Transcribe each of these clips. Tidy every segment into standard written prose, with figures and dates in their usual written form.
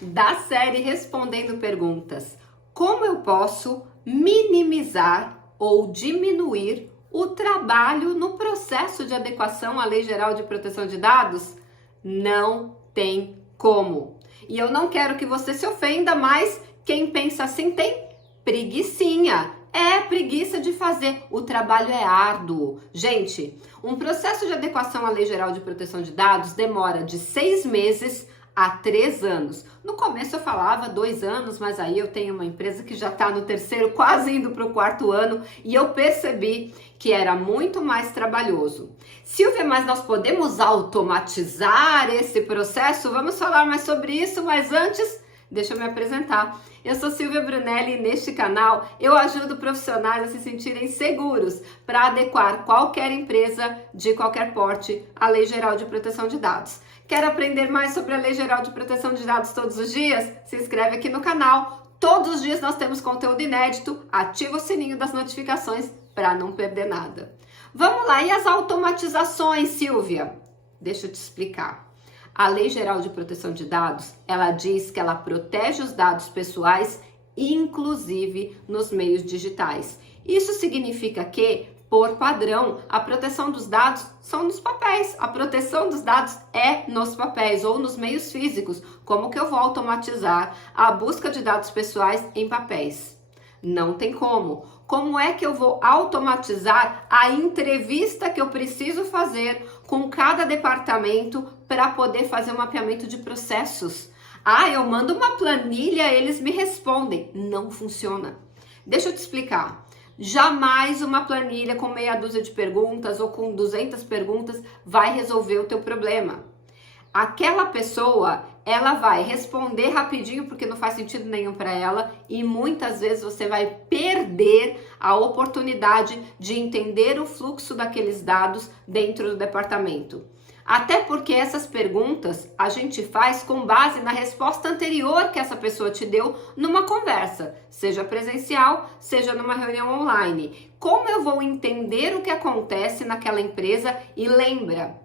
da série Respondendo Perguntas. Como eu posso minimizar ou diminuir o trabalho no processo de adequação à Lei Geral de Proteção de Dados? Não tem como. E eu não quero que você se ofenda, mas quem pensa assim tem preguicinha. É preguiça de fazer. O trabalho é árduo. Gente, um processo de adequação à Lei Geral de Proteção de Dados demora de 6 meses a 3 anos. No começo eu falava 2 anos, mas aí eu tenho uma empresa que já está no terceiro, quase indo para o 4º ano, e eu percebi que era muito mais trabalhoso. Silvia, mas nós podemos automatizar esse processo? Vamos falar mais sobre isso, mas antes, deixa eu me apresentar. Eu sou Silvia Brunelli e neste canal eu ajudo profissionais a se sentirem seguros para adequar qualquer empresa de qualquer porte à Lei Geral de Proteção de Dados. Quer aprender mais sobre a Lei Geral de Proteção de Dados todos os dias? Se inscreve aqui no canal. Todos os dias nós temos conteúdo inédito. Ativa o sininho das notificações para não perder nada. Vamos lá, e as automatizações, Silvia? Deixa eu te explicar. A Lei Geral de Proteção de Dados, ela diz que ela protege os dados pessoais, inclusive nos meios digitais. Isso significa que, por padrão, a proteção dos dados são nos papéis. A proteção dos dados é nos papéis ou nos meios físicos. Como que eu vou automatizar a busca de dados pessoais em papéis? Não tem como. Como é que eu vou automatizar a entrevista que eu preciso fazer com cada departamento para poder fazer um mapeamento de processos? Ah, eu mando uma planilha, eles me respondem. Não funciona. Deixa eu te explicar. Jamais uma planilha com meia dúzia de perguntas ou com 200 perguntas vai resolver o teu problema. Aquela pessoa, ela vai responder rapidinho porque não faz sentido nenhum para ela e muitas vezes você vai perder a oportunidade de entender o fluxo daqueles dados dentro do departamento. Até porque essas perguntas a gente faz com base na resposta anterior que essa pessoa te deu numa conversa, seja presencial, seja numa reunião online. Como eu vou entender o que acontece naquela empresa? E lembra,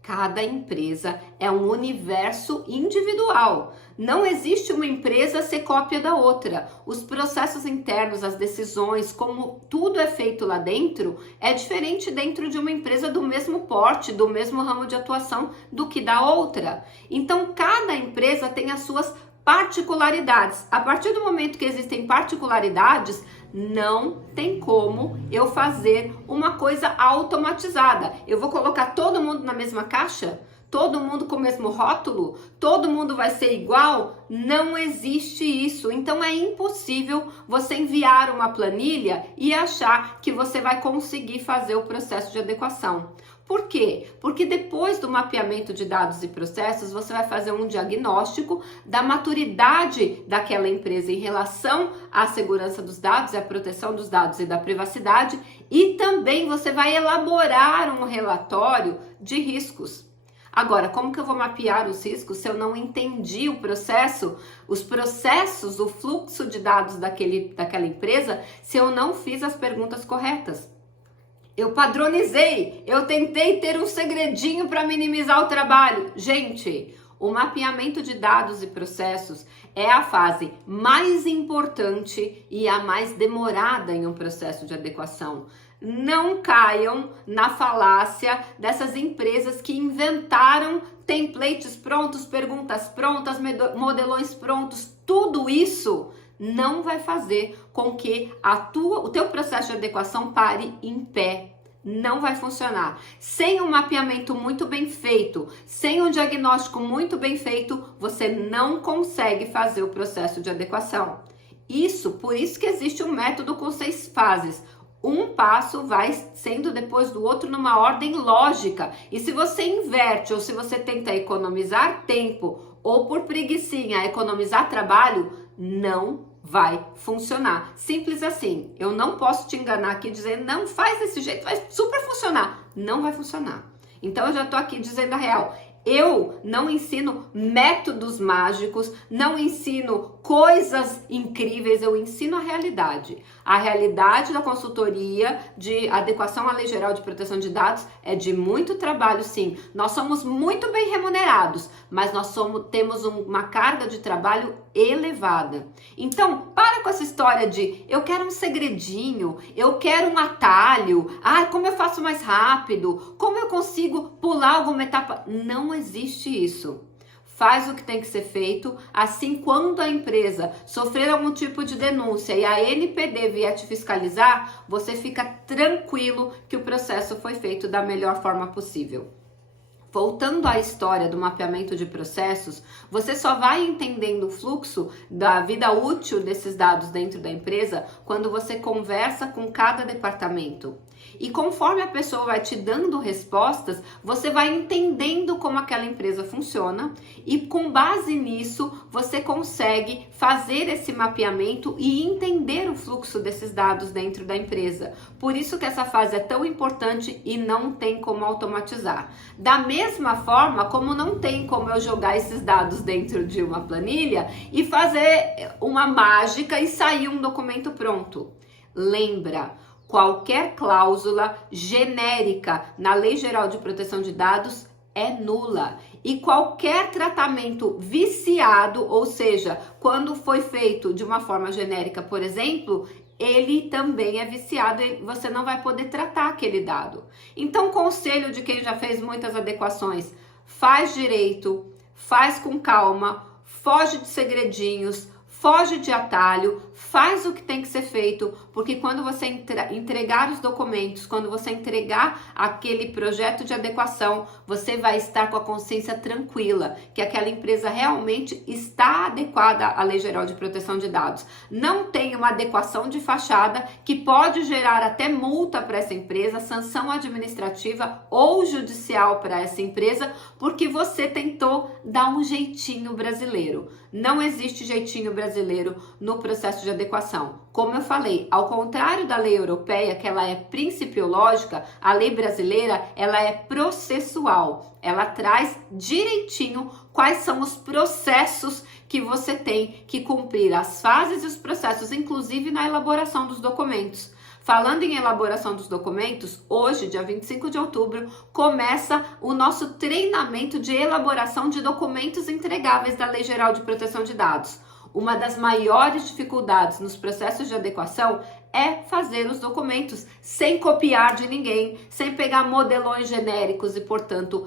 cada empresa é um universo individual. Não existe uma empresa ser cópia da outra. Os processos internos, as decisões, como tudo é feito lá dentro, é diferente dentro de uma empresa do mesmo porte, do mesmo ramo de atuação do que da outra. Então, cada empresa tem as suas particularidades. A partir do momento que existem particularidades, não tem como eu fazer uma coisa automatizada. Eu vou colocar todo mundo na mesma caixa? Todo mundo com o mesmo rótulo? Todo mundo vai ser igual? Não existe isso. Então é impossível você enviar uma planilha e achar que você vai conseguir fazer o processo de adequação. Por quê? Porque depois do mapeamento de dados e processos, você vai fazer um diagnóstico da maturidade daquela empresa em relação à segurança dos dados, à proteção dos dados e da privacidade, e também você vai elaborar um relatório de riscos. Agora, como que eu vou mapear os riscos se eu não entendi o processo, os processos, o fluxo de dados daquela empresa, se eu não fiz as perguntas corretas? Eu padronizei, eu tentei ter um segredinho para minimizar o trabalho. Gente, o mapeamento de dados e processos é a fase mais importante e a mais demorada em um processo de adequação. Não caiam na falácia dessas empresas que inventaram templates prontos, perguntas prontas, modelões prontos, tudo isso não vai fazer com que o teu processo de adequação pare em pé. Não vai funcionar. Sem um mapeamento muito bem feito, sem um diagnóstico muito bem feito, você não consegue fazer o processo de adequação. Por isso que existe um método com 6 fases. Um passo vai sendo depois do outro numa ordem lógica. E se você inverte ou se você tenta economizar tempo ou por preguicinha economizar trabalho, não vai funcionar. Simples assim. Eu não posso te enganar aqui dizendo, não, faz desse jeito, vai super funcionar. Não vai funcionar. Então eu já tô aqui dizendo a real. Eu não ensino métodos mágicos, não ensino coisas incríveis, eu ensino a realidade. A realidade da consultoria de adequação à Lei Geral de Proteção de Dados é de muito trabalho, sim. Nós somos muito bem remunerados, mas temos uma carga de trabalho elevada. Então, para com essa história de eu quero um segredinho, eu quero um atalho, como eu faço mais rápido, como eu consigo pular alguma etapa. Não existe isso. Faz o que tem que ser feito, assim quando a empresa sofrer algum tipo de denúncia e a NPD vier te fiscalizar, você fica tranquilo que o processo foi feito da melhor forma possível. Voltando à história do mapeamento de processos, você só vai entendendo o fluxo da vida útil desses dados dentro da empresa quando você conversa com cada departamento. E conforme a pessoa vai te dando respostas, você vai entendendo como aquela empresa funciona e com base nisso você consegue fazer esse mapeamento e entender o fluxo desses dados dentro da empresa. Por isso que essa fase é tão importante e não tem como automatizar. Da mesma forma como não tem como eu jogar esses dados dentro de uma planilha e fazer uma mágica e sair um documento pronto. Lembra, qualquer cláusula genérica na Lei Geral de Proteção de Dados é nula. E qualquer tratamento viciado, ou seja, quando foi feito de uma forma genérica, por exemplo, ele também é viciado e você não vai poder tratar aquele dado. Então, conselho de quem já fez muitas adequações: faz direito, faz com calma, foge de segredinhos, foge de atalho, faz o que tem que ser feito, porque quando você entregar os documentos, quando você entregar aquele projeto de adequação, você vai estar com a consciência tranquila, que aquela empresa realmente está adequada à Lei Geral de Proteção de Dados. Não tem uma adequação de fachada que pode gerar até multa para essa empresa, sanção administrativa ou judicial para essa empresa, porque você tentou dar um jeitinho brasileiro. Não existe jeitinho brasileiro no processo de adequação. Como eu falei, ao contrário da lei europeia, que ela é principiológica, a lei brasileira, ela é processual. Ela traz direitinho quais são os processos que você tem que cumprir, as fases e os processos, inclusive na elaboração dos documentos. Falando em elaboração dos documentos, hoje, dia 25 de outubro, começa o nosso treinamento de elaboração de documentos entregáveis da Lei Geral de Proteção de Dados. Uma das maiores dificuldades nos processos de adequação é fazer os documentos sem copiar de ninguém, sem pegar modelões genéricos e, portanto,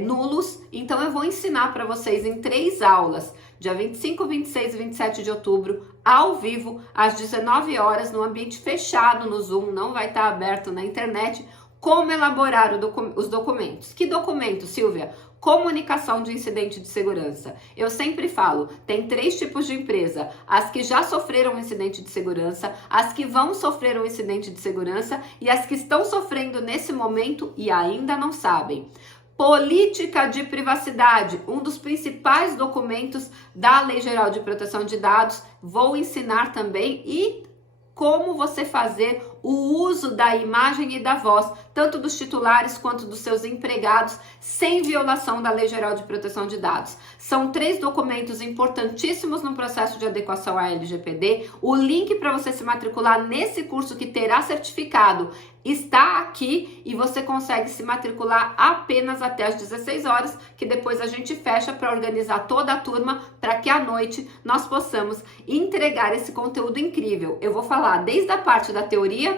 nulos. Então, eu vou ensinar para vocês em 3 aulas, dia 25, 26 e 27 de outubro, ao vivo, às 19 horas, no ambiente fechado no Zoom, não vai estar aberto na internet, como elaborar os documentos. Que documentos, Silvia? Comunicação de incidente de segurança. Eu sempre falo, tem 3 tipos de empresa: as que já sofreram um incidente de segurança, as que vão sofrer um incidente de segurança e as que estão sofrendo nesse momento e ainda não sabem. Política de privacidade, um dos principais documentos da Lei Geral de Proteção de Dados. Vou ensinar também e como você fazer o uso da imagem e da voz, tanto dos titulares quanto dos seus empregados, sem violação da Lei Geral de Proteção de Dados. São 3 documentos importantíssimos no processo de adequação à LGPD. O link para você se matricular nesse curso, que terá certificado, está aqui e você consegue se matricular apenas até às 16 horas, que depois a gente fecha para organizar toda a turma, para que à noite nós possamos entregar esse conteúdo incrível. Eu vou falar desde a parte da teoria.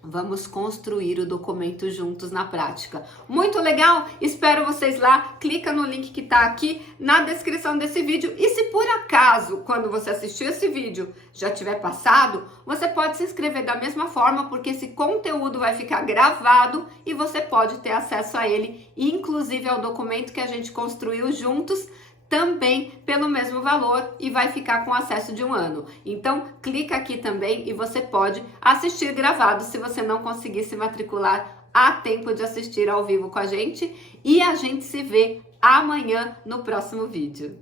Vamos construir o documento juntos na prática. Muito legal? Espero vocês lá. Clica no link que tá aqui na descrição desse vídeo. E se por acaso, quando você assistiu esse vídeo, já tiver passado, você pode se inscrever da mesma forma, porque esse conteúdo vai ficar gravado e você pode ter acesso a ele, inclusive ao documento que a gente construiu juntos, também pelo mesmo valor, e vai ficar com acesso de 1 ano. Então, clica aqui também e você pode assistir gravado se você não conseguir se matricular a tempo de assistir ao vivo com a gente. E a gente se vê amanhã no próximo vídeo.